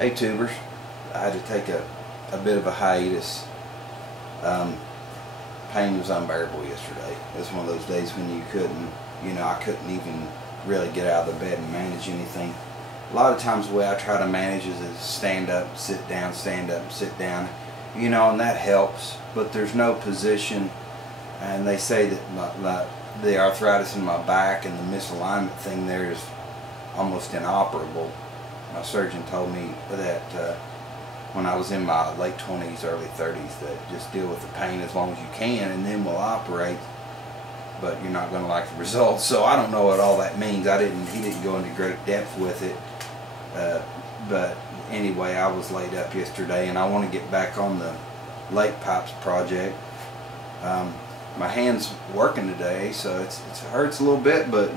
Hey tubers, I had to take a bit of a hiatus. Pain was unbearable yesterday. It was one of those days when you couldn't, I couldn't even really get out of the bed and manage anything. A lot of times the way I try to manage is stand up, sit down, stand up, sit down, and that helps, but there's no position, and they say that the arthritis in my back and the misalignment thing there is almost inoperable. My surgeon told me that when I was in my late 20s, early 30s, that just deal with the pain as long as you can and then we'll operate, but you're not going to like the results. So I don't know what all that means. He didn't go into great depth with it, but anyway, I was laid up yesterday and I want to get back on the lake pipes project. My hand's working today, so it hurts a little bit, but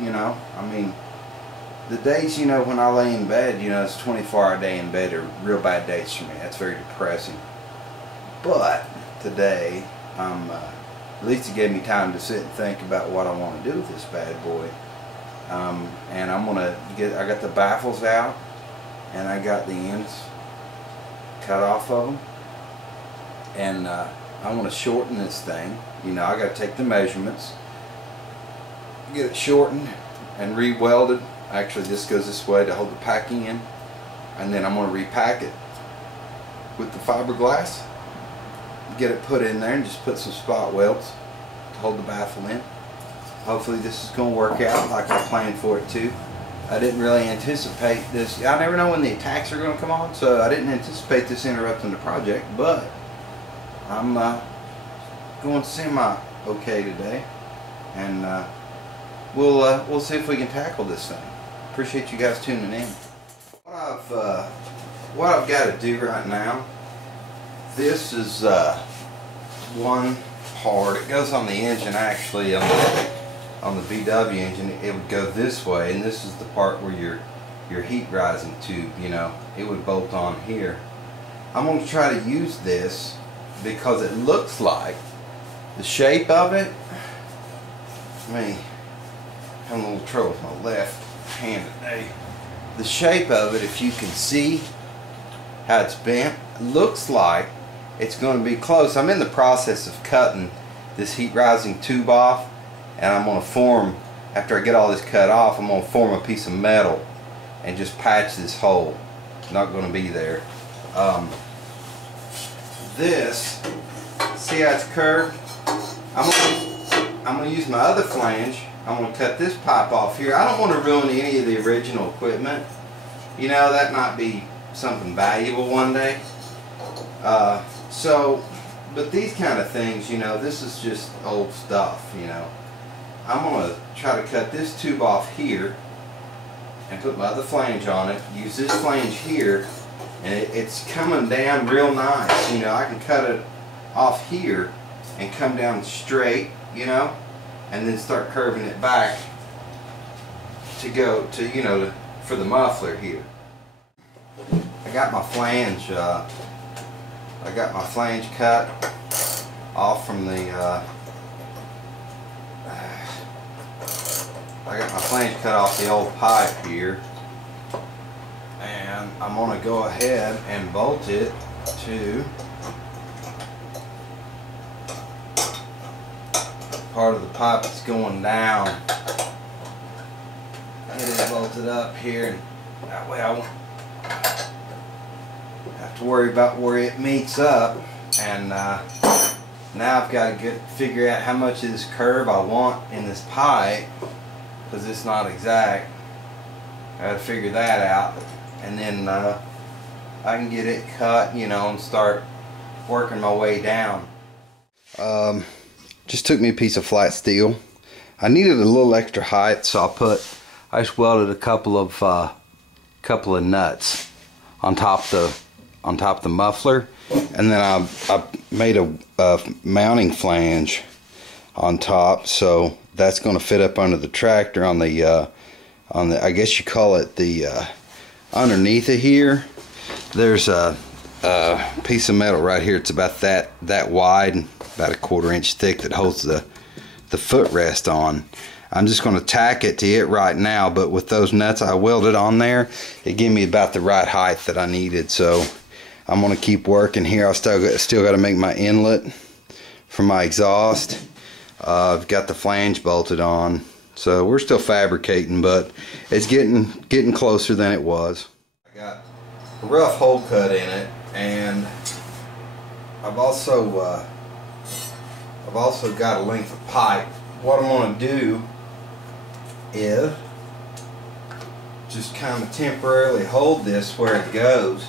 the days, when I lay in bed, it's a 24-hour day in bed are real bad days for me. That's very depressing. But today, at least it gave me time to sit and think about what I want to do with this bad boy. And I got the baffles out, and I got the ends cut off of them. And I want to shorten this thing. I got to take the measurements, get it shortened and re-welded. Actually, this goes this way to hold the packing in, and then I'm going to repack it with the fiberglass, get it put in there, and just put some spot welds to hold the baffle in. Hopefully this is going to work out like I planned for it to. I didn't really anticipate this. I never know when the attacks are going to come on, so I didn't anticipate this interrupting the project, but I'm going semi-okay today, and we'll see if we can tackle this thing. Appreciate you guys tuning in. What I've got to do right now, this is one part. It goes on the engine, actually, on the VW engine. It would go this way, and this is the part where your heat rising tube, it would bolt on here. I'm going to try to use this because it looks like the shape of it. I'm having a little trouble with my left hand today. The shape of it, if you can see how it's bent, looks like it's going to be close. I'm in the process of cutting this heat rising tube off, and I'm going to form, after I get all this cut off, I'm going to form a piece of metal and just patch this hole. It's not going to be there. This, see how it's curved? I'm going to use my other flange. I'm going to cut this pipe off here. I don't want to ruin any of the original equipment. That might be something valuable one day. But these kind of things, this is just old stuff, I'm going to try to cut this tube off here and put my other flange on it. Use this flange here, and it's coming down real nice. I can cut it off here and come down straight, and then start curving it back to go to, for the muffler here. I got my flange cut off from the the old pipe here, and I'm going to go ahead and bolt it to part of the pipe that's going down. Get it bolted up here, and that way I won't have to worry about where it meets up. And now I've got to figure out how much of this curve I want in this pipe, because it's not exact. I got to figure that out, and then I can get it cut, and start working my way down. Just took me a piece of flat steel. I needed a little extra height, so I just welded a couple of nuts on top the muffler, and then I made a mounting flange on top, so that's going to fit up under the tractor on the I guess you call it the underneath of here. There's a piece of metal right here. It's about that wide, about a 1/4 inch thick, that holds the footrest on. I'm just going to tack it to it right now, but with those nuts I welded on there, it gave me about the right height that I needed. So I'm going to keep working here. I still got to make my inlet for my exhaust. I've got the flange bolted on, so we're still fabricating, but it's getting closer than it was. I got a rough hole cut in it, and I've also got a length of pipe. What I'm going to do is just kind of temporarily hold this where it goes.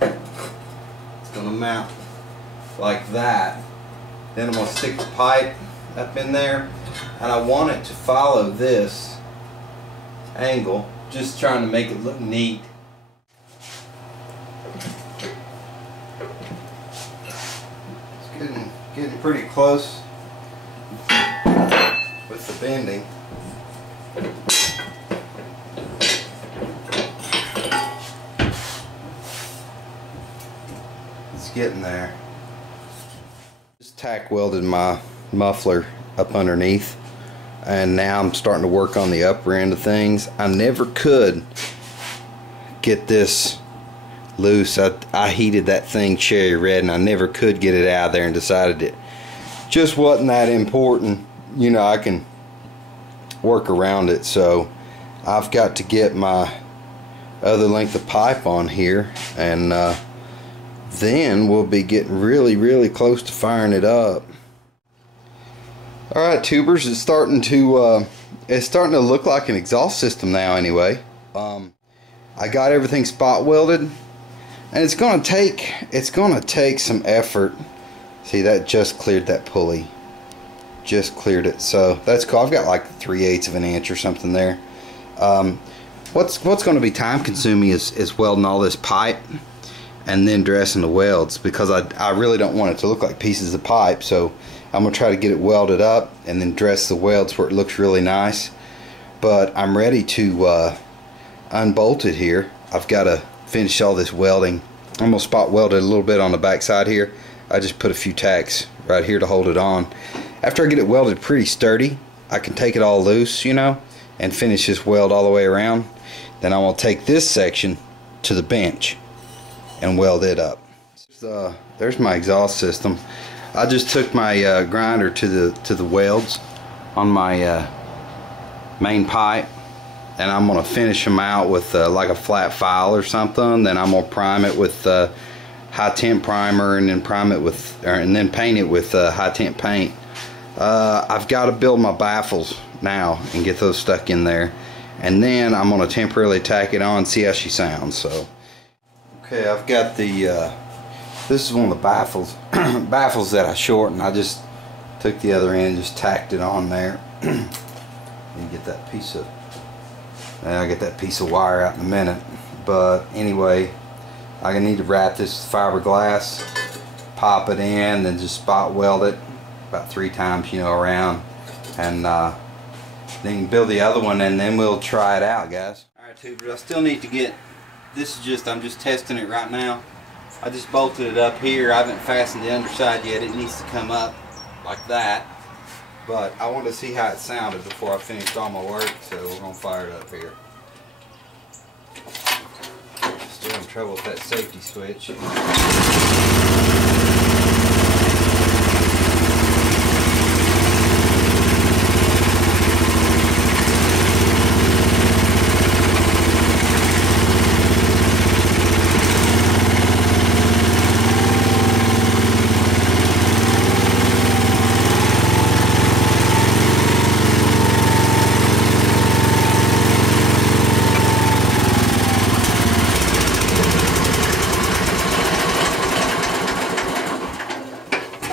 It's going to mount like that. Then I'm going to stick the pipe up in there, and I want it to follow this angle, just trying to make it look neat. It's getting pretty close with the bending. It's getting there. Just tack welded my muffler up underneath, and now I'm starting to work on the upper end of things. I never could get this loose. I heated that thing cherry red, and I never could get it out of there, and decided it just wasn't that important. You know, I can work around it. So I've got to get my other length of pipe on here, and then we'll be getting really close to firing it up. Alright, tubers, it's starting to look like an exhaust system now anyway. I got everything spot welded, and it's gonna take some effort. See, that just cleared that pulley. Just cleared it, so that's cool. I've got like 3/8 of an inch or something there. What's going to be time consuming is welding all this pipe and then dressing the welds, because I really don't want it to look like pieces of pipe. So I'm gonna try to get it welded up and then dress the welds where it looks really nice. But I'm ready to unbolt it here. I've got to finish all this welding. I'm gonna spot weld it a little bit on the back side here. I just put a few tacks right here to hold it on. After I get it welded pretty sturdy, I can take it all loose, you know, and finish this weld all the way around. Then I'm gonna take this section to the bench and weld it up. There's my exhaust system. I just took my grinder to the welds on my main pipe, and I'm gonna finish them out with like a flat file or something. Then I'm gonna prime it with high temp primer, and then paint it with high temp paint. I've got to build my baffles now and get those stuck in there, and then I'm gonna temporarily tack it on, see how she sounds. So okay, I've got the this is one of the baffles baffles that I shortened. I just took the other end, just tacked it on there. And get that piece of I'll get that piece of wire out in a minute. But anyway, I need to wrap this fiberglass, pop it in, then just spot weld it about 3 times, you know, around, and then build the other one, and then we'll try it out, guys. Alright, tubers, I still need to get this. I'm just testing it right now. I just bolted it up here. I haven't fastened the underside yet. It needs to come up like that, but I wanted to see how it sounded before I finished all my work, so we're gonna fire it up here. Still in trouble with that safety switch.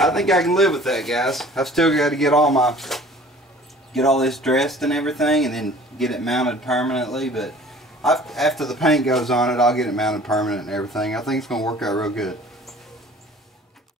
I think I can live with that, guys. I've still got to get all this dressed and everything, and then get it mounted permanently. But after the paint goes on it, I'll get it mounted permanent and everything. I think it's going to work out real good.